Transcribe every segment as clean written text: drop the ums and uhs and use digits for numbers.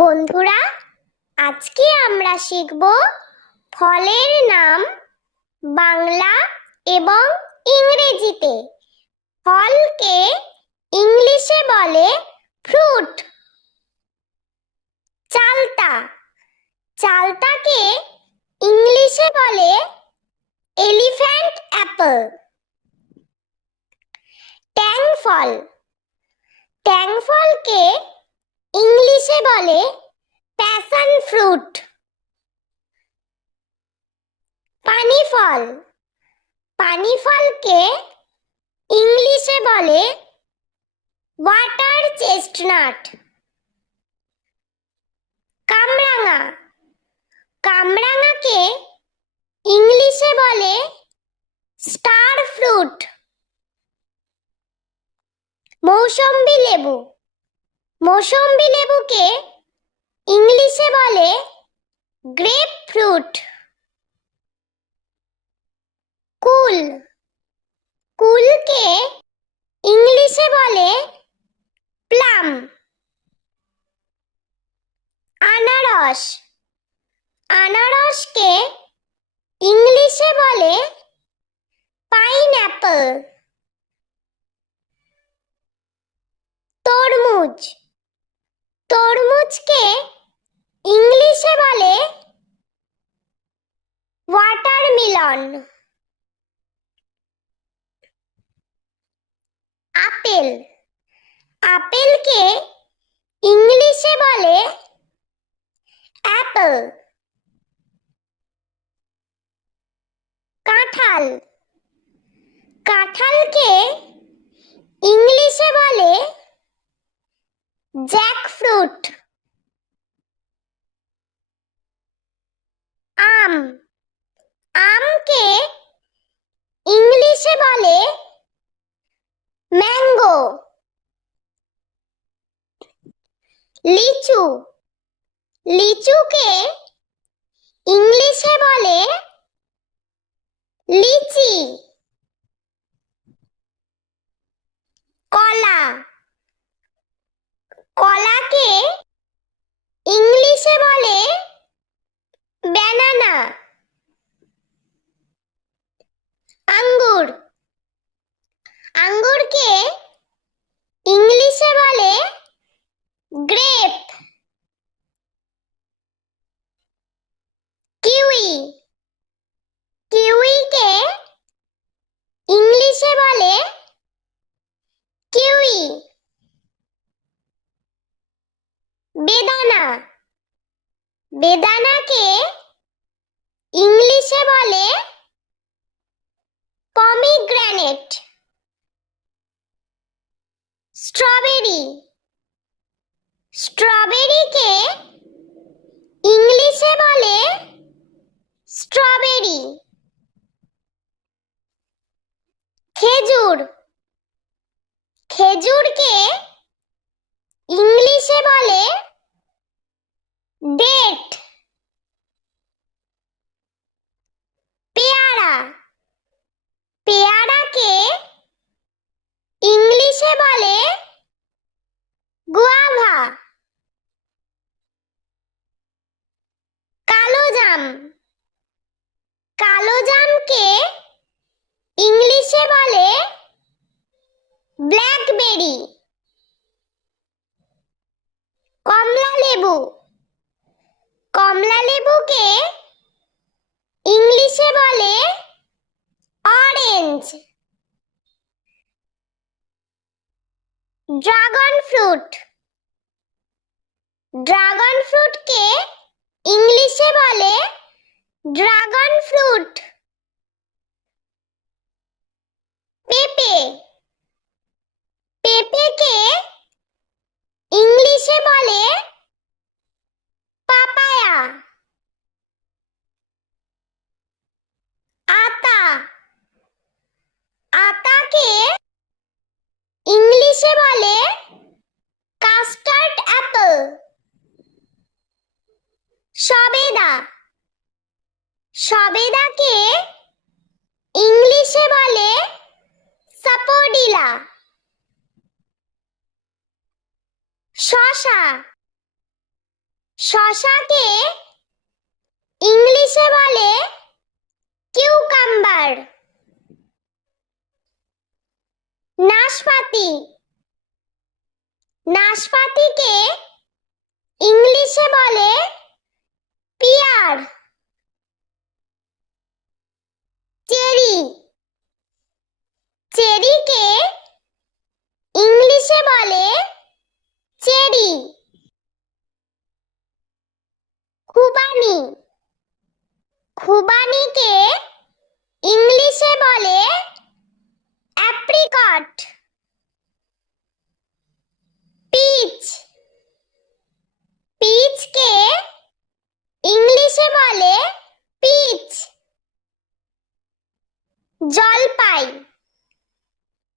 বন্ধুরা, আজকে আমরা শিখব ফলের নাম বাংলা এবং ইংরেজিতে। ফলকে ইংলিশে বলে ফ্রুট। চালতা, চালতাকে ইংলিশে বলে এলিফ্যান্ট অ্যাপল। ট্যাং ফল, ট্যাং ফলকে ইংলিশে বলে প্যাশন ফ্রুট। পানি ফল, পানি ফলকে ইংলিশে বলে ওয়াটার চেস্টনাট। কামরাঙা, কামরাঙাকে ইংলিশে বলে স্টার ফ্রুট। মৌসম্বি লেবু, মৌসম্বি লেবুকে ইংলিশে বলে গ্রেপ ফ্রুট। কুল, কুলকে ইংলিশে বলে প্লাম। আনারস, আনারসকে ইংলিশে বলে পাইনঅ্যাপল। তরমুজ, তরমুজকে ইংলিশে বলে ওয়াটারমেলন। আপেল, আপেলকে ইংলিশে বলে অ্যাপল। কাঁঠাল, কাঁঠালকে ইংলিশে বলে জ্যাকফ্রুট। আম, আমকে ইংলিশে বলে ম্যাঙ্গো। লিচু, লিচুকে ইংলিশে বলে লিচি। কলা, কলাকে ইংলিশে বলে ব্যানানা। আঙ্গুর, আঙ্গুরকে ইংলিশে বলে গ্রেপ। কিউই, কিউইকে ইংলিশে বলে কিউই। বেদানা, বেদানাকে ইংলিশে বলে পমিগ্রেনেট। স্ট্রবেরি, স্ট্রবেরিকে ইংলিশে বলে স্ট্রবেরি। খেজুর, খেজুরকে ইংলিশে বলে ডেট। পেয়ারা, পেয়ারাকে ইংলিশে বলে গুয়াভা। কালোজাম, কালোজামকে ইংলিশে বলে ব্ল্যাকবেরি। কমলা লেবু, কমলা লেবুকে ইংলিশে বলে অরেঞ্জ। ড্রাগন ফ্রুট, ড্রাগন ফ্রুটকে ইংলিশে বলে ড্রাগন ফ্রুট। পেঁপে, পেঁপেকে ইংলিশে বলে পাপায়া। আতা, আতাকে ইংলিশে বলে কাস্টার্ড অ্যাপল। সবেদা, সবেদাকে ইংলিশে বলে সাপোডিলা। শসা, শসাকে ইংলিশে বলে কিউকাম্বার। নাশপাতি, নাশপাতিকে ইংলিশে বলে পিয়ার। চেরি, চেরিকে ইংলিশে বলে চেরি। খুবানি, খুবানিকে ইংলিশে বলে অ্যাপ্রিকট। পিচ, পিচকে ইংলিশে বলে পিচ। জলপাই,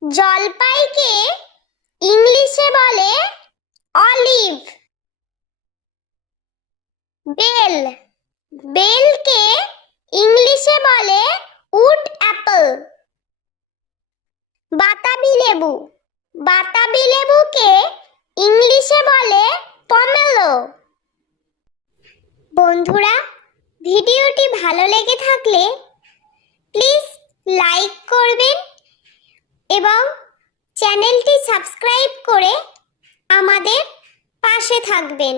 জলপাইকে ইংলিশে বলে অলিভ। বেল, বেলকে ইংলিশে বলে উড অ্যাপল। বাতাবি লেবু, বাতাবি লেবুকে ইংলিশে বলে পমেলো। বন্ধুরা, ভিডিওটি ভালো লেগে থাকলে প্লিজ লাইক করবেন এবং চ্যানেলটি সাবস্ক্রাইব করে আমাদের পাশে থাকবেন।